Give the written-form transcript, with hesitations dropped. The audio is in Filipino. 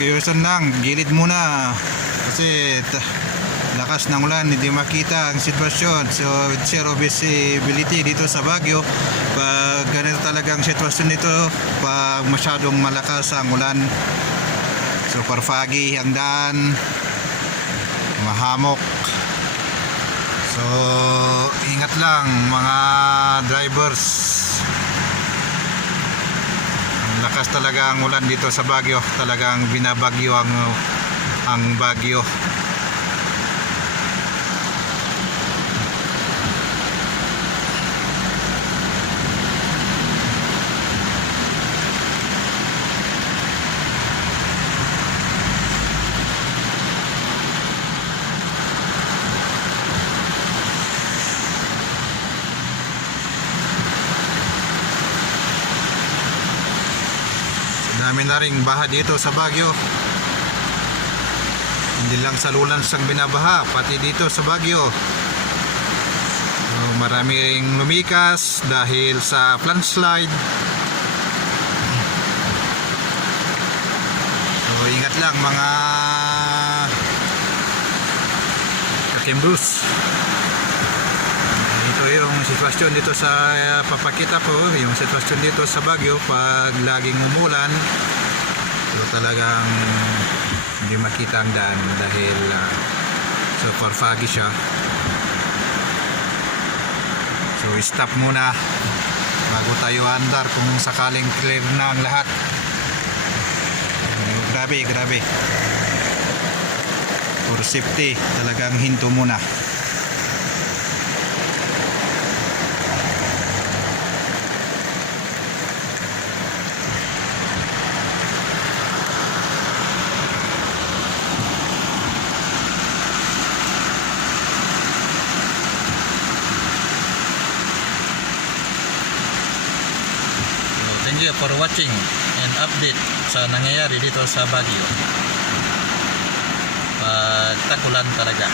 kiwasan lang, gilid muna kasi lakas ng ulan, hindi makita ang sitwasyon. So zero visibility dito sa Baguio pag ganito talagang sitwasyon dito pag masyadong malakas ang ulan. Super foggy ang daan, mahamok. So ingat lang mga drivers. Lakas talaga ang ulan dito sa Baguio, talagang binabagyo ang Baguio. Dami na ring baha dito sa Baguio. Hindi lang sa Lulansang binabaha, pati dito sa Baguio. So, marami ring lumikas dahil sa landslide. So ingat lang mga kakimbus. Ito yung sitwasyon dito sa papakita ko, yung sitwasyon dito sa Baguio pag laging umulan. So talagang hindi makita ang daan dahil super foggy siya. So stop muna bago tayo andar kung sakaling clear na ang lahat. Grabe. For safety talagang hinto muna. Thank you for watching and update sa nangyayari dito sa Baguio. Pag tag-ulan talaga.